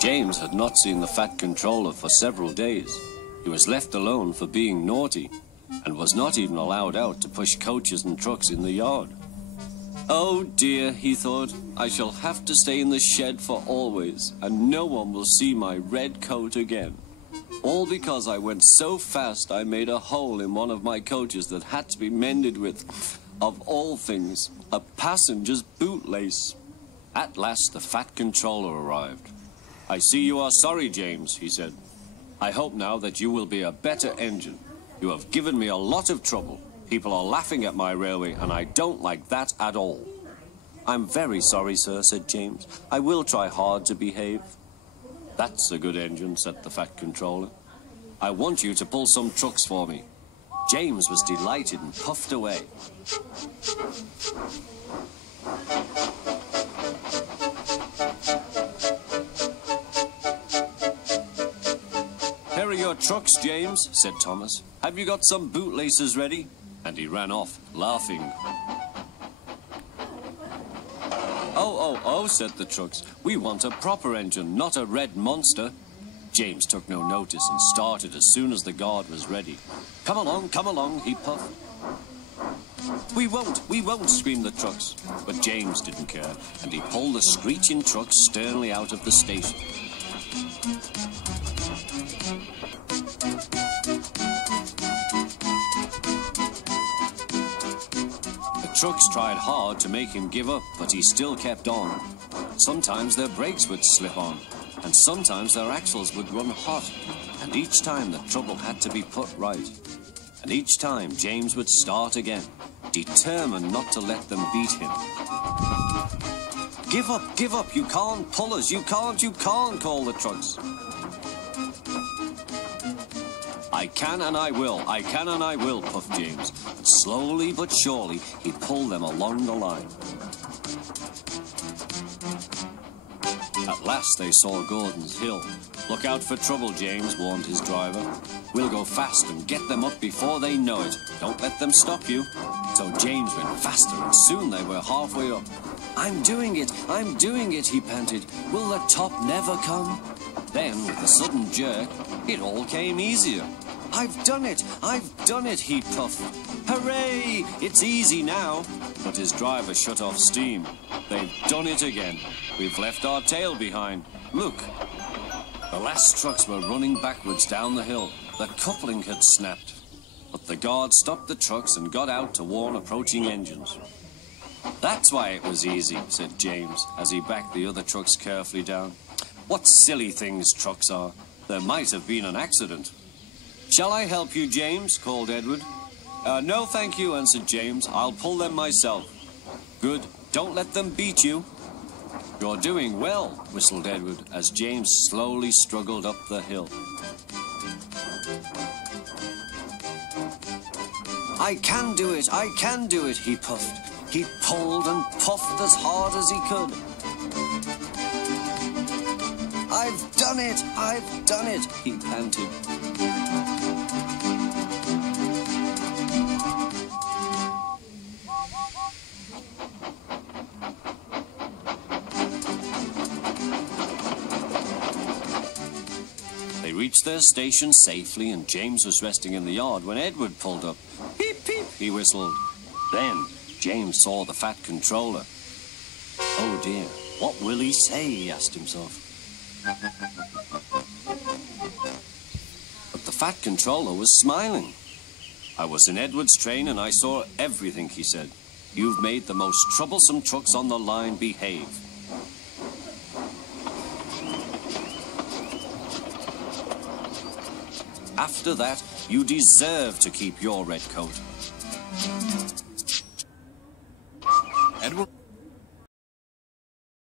James had not seen the Fat Controller for several days. He was left alone for being naughty, and was not even allowed out to push coaches and trucks in the yard. Oh dear, he thought, I shall have to stay in the shed for always, and no one will see my red coat again. All because I went so fast I made a hole in one of my coaches that had to be mended with, of all things, a passenger's bootlace. At last the Fat Controller arrived. I see you are sorry, James, he said. I hope now that you will be a better engine. You have given me a lot of trouble. People are laughing at my railway, and I don't like that at all. I'm very sorry, sir, said James. I will try hard to behave. That's a good engine, said the Fat Controller. I want you to pull some trucks for me. James was delighted and puffed away. Here are your trucks, James, said Thomas. Have you got some bootlaces ready? And he ran off, laughing. Oh, said the trucks. We want a proper engine, not a red monster. James took no notice and started as soon as the guard was ready. Come along, he puffed. We won't, screamed the trucks. But James didn't care, and he pulled the screeching trucks sternly out of the station. The trucks tried hard to make him give up, but he still kept on. Sometimes their brakes would slip on, and sometimes their axles would run hot, and each time the trouble had to be put right. And each time James would start again, determined not to let them beat him. Give up, you can't pull us, you can't, called the trucks. I can and I will, puffed James. And slowly but surely, he pulled them along the line. At last they saw Gordon's Hill. Look out for trouble, James, warned his driver. We'll go fast and get them up before they know it. Don't let them stop you. So James went faster, and soon they were halfway up. I'm doing it, he panted. Will the top never come? Then, with a sudden jerk, it all came easier. I've done it, he puffed. Hooray, it's easy now. But his driver shut off steam. They've done it again. We've left our tail behind. Look. The last trucks were running backwards down the hill. The coupling had snapped. But the guard stopped the trucks and got out to warn approaching engines. That's why it was easy, said James, as he backed the other trucks carefully down. What silly things trucks are. There might have been an accident. Shall I help you, James? Called Edward. No, thank you, answered James. I'll pull them myself. Good. Don't let them beat you. You're doing well, whistled Edward, as James slowly struggled up the hill. I can do it, he puffed. He pulled and puffed as hard as he could. I've done it, he panted. They reached their station safely, and James was resting in the yard when Edward pulled up. Peep, peep, he whistled. Then James saw the Fat Controller. Oh dear, what will he say, he asked himself. But the Fat Controller was smiling. I was in Edward's train and I saw everything, he said. You've made the most troublesome trucks on the line behave. After that, you deserve to keep your red coat.